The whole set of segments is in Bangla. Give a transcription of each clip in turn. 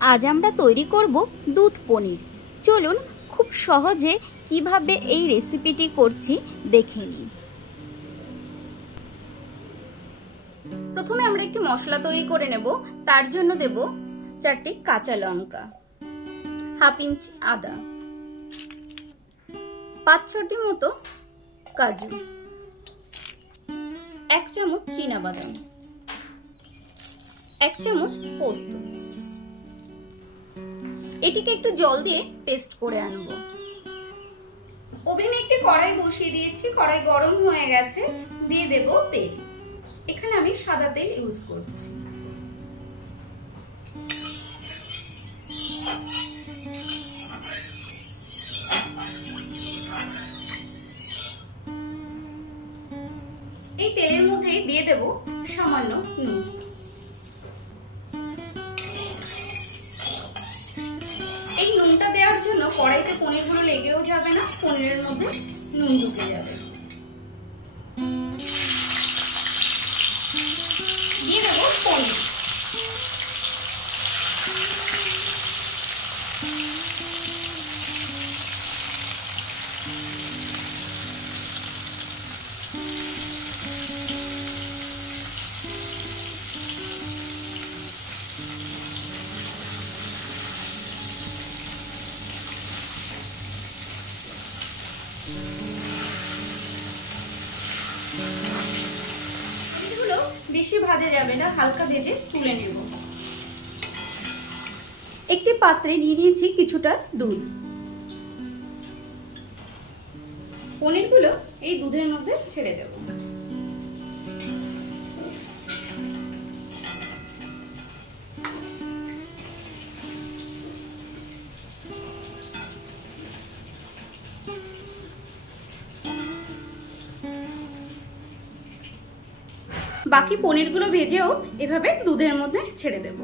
আজ আমরা তৈরি করব দুধ পনির। চলুন খুব সহজে কিভাবে এই রেসিপিটি করছি দেখে নিই। প্রথমে আমরা একটি মশলা তৈরি করে নেব। তার জন্য দেব 4টি কাঁচা লঙ্কা, হাফ ইঞ্চ আদা, 5-6টি মতো কাজু, 1 চামচ চীনাবাদাম, 1 চামচ পোস্ত। এটিকে একটু জল দিয়ে পেস্ট করে আনবো। ওভেনে একটি কড়াই বসিয়ে দিয়েছি, কড়াই গরম হয়ে গেছে। দিয়ে দেব তেল। এখানে আমি সাদা তেল ইউজ করছি। এই তেলের মধ্যে দিয়ে দেব সামান্য নুন। এই নুনটা দেওয়ার জন্য কড়াইতে পনিরগুলো লেগেও যাবে না, পনিরের মধ্যে নুন ঢুকে যাবে। দিয়ে দেবো পনির। বেশি ভাজা যাবে না, হালকা ভেজে তুলে নেব। একটি পাত্রে নিয়ে নিয়েছি কিছুটা দুধ। পনিরগুলো এই দুধের মধ্যে ছেড়ে দেব। বাকি পনিরগুলো ভেজেও এভাবে দুধের মধ্যে ছেড়ে দেব।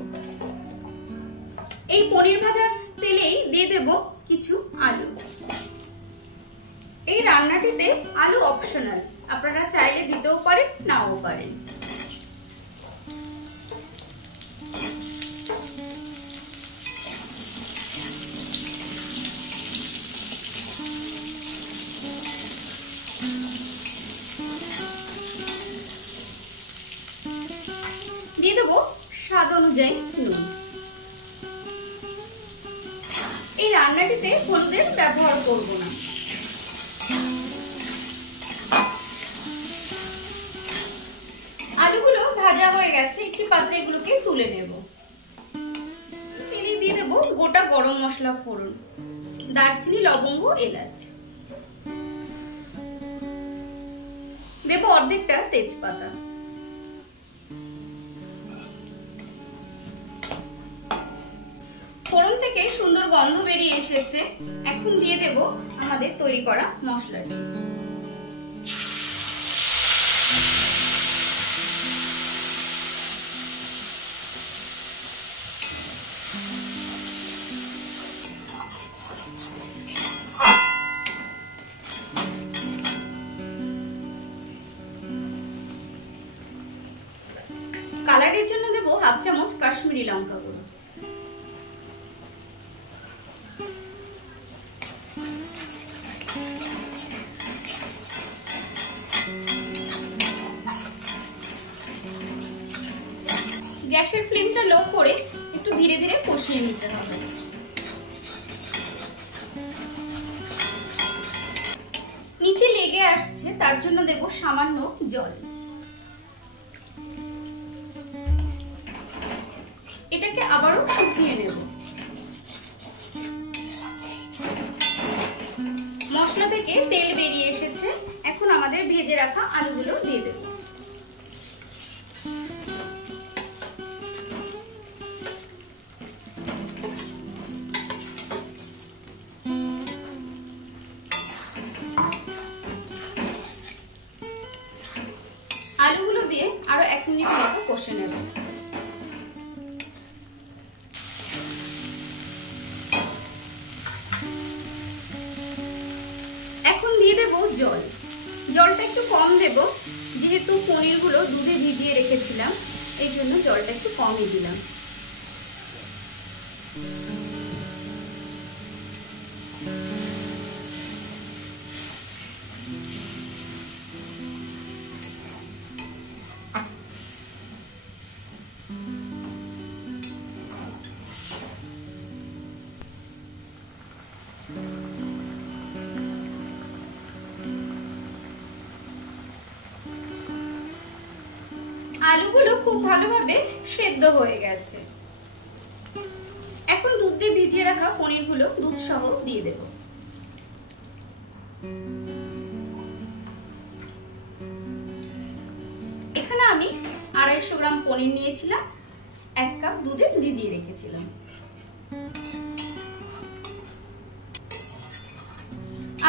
এই পনির ভাজা তেলেই দিয়ে দেব কিছু আলু। এই রান্নাটিতে আলু অপশনাল, আপনারা চাইলে দিতেও পারেন, নাও পারেন। দিয়ে দেবো স্বাদ অনুযায়ী নুন। এই রান্নাটিতে হলুদের ব্যবহার করব না। আলুগুলো ভাজা হয়ে গেছে, একটি পাত্রে এগুলোকে তুলে নেব। তেলে দিয়ে দেবো গোটা গরম মশলা ফোড়ন, দারচিনি, লবঙ্গ, এলাচ। দেব অর্ধেকটা তেজপাতা। ফোড়ন থেকে সুন্দর গন্ধ বেরিয়ে এসেছে। এখন দিয়ে দেব আমাদের তৈরি করা মশলাটি। কালারের জন্য দেব হাফ চামচ কাশ্মীরি লঙ্কা গুঁড়ো। গ্যাসের ফ্লেমটা লো করে একটু ধীরে ধীরে কষিয়ে নিতে হবে। নিচে লেগে আসছে, তার জন্য দেব সামান্য জল। এটাকে আবারও কষিয়ে নেব। মশলা থেকে তেল বেরিয়ে এসেছে। এখন আমাদের ভেজে রাখা আলুগুলো দিয়ে দেব। আলুগুলো দিয়ে আরো 1 মিনিট মতো কষে নেব। এখন দিয়ে দেব জল। জলটা একটু কম দেব, যেহেতু পনিরগুলো দুধে ভিজিয়ে রেখেছিলাম, এই জন্য জলটা একটু কমই দিলাম। আলুগুলো খুব ভালোভাবে সেদ্ধ হয়ে গেছে। এখন দুধ দিয়ে ভিজিয়ে রাখা পনিরগুলো দুধ সহ দিয়ে দেব। এখানে আমি 250 গ্রাম পনির নিয়েছিলাম, 1 কাপ দুধে ভিজিয়ে রেখেছিলাম।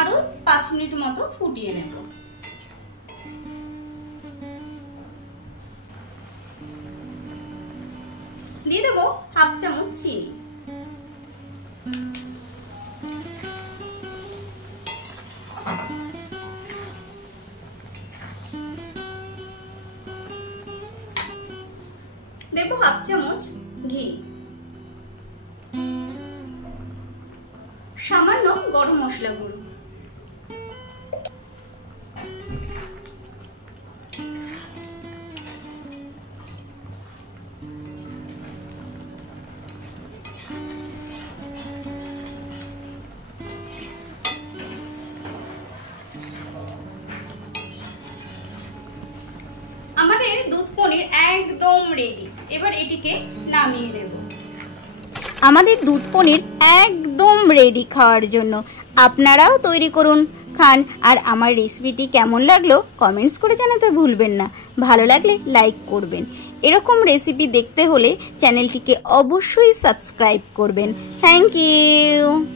আরো 5 মিনিট মতো ফুটিয়ে নেব। দিয়ে দেবো হাফ চামচ চিনি। দেবো হাফ চামচ ঘি, সামান্য গরম মশলা গুঁড়ো, আমাদের দুধ পনির একদম রেডি। এবার এটিকে নামিয়ে নেব। আমাদের দুধ পনির একদম রেডি খাওয়ার জন্য। আপনারাও তৈরি করুন, খান। আর আমার রেসিপিটি কেমন লাগলো কমেন্টস করে জানাতে ভুলবেন না। ভালো লাগলে লাইক করবেন। এরকম রেসিপি দেখতে হলে চ্যানেলটিকে অবশ্যই সাবস্ক্রাইব করবেন। Thank you.